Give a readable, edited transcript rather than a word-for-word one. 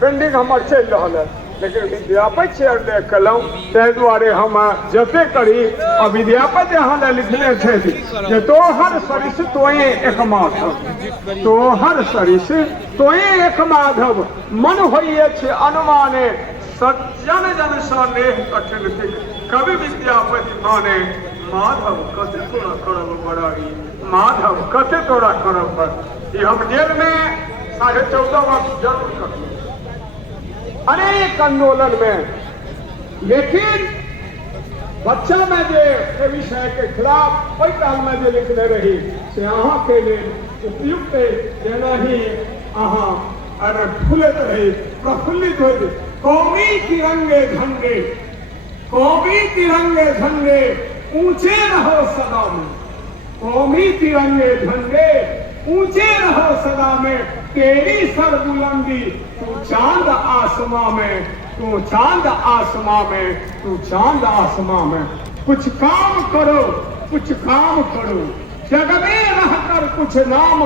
Pending हमार चल रहा है, लेकिन विद्यापति शेर देख कलम ते द्वारे हम जते करी और विद्यापति यहाँ लिखने थे जे तोहर सरिस तोए एक माधव, तोहर सरिस तोए एक माधव, मन होइए छे अनुमाने सज्जन जन सनेह कठिन थिक, कवि विद्यापति माने माधव कते तोरा करब बड़ाई, माधव कते तोरा करब पर। हम जेल में 14.5 वर्ष जरूर कर अनेक आंदोलन में, लेकिन बच्चा में जे विषय के खिलाफ ओई काल में जे लिखने रही से अहाँ के लिए उपयुक्त जेना ही अहाँ अरे फूलत रही प्रफुल्लित हो। कौमी तिरंगे झंडे, कौमी तिरंगे झंडे ऊंचे रहो सदा में, कौमी तिरंगे झंडे ऊंचे रहो सदा में, तेरी सर बुलंदी तू चांद आसमां में, तू चांद आसमां में, तू चांद आसमां में। कुछ काम करो, कुछ काम करो, जग में रहकर कुछ नाम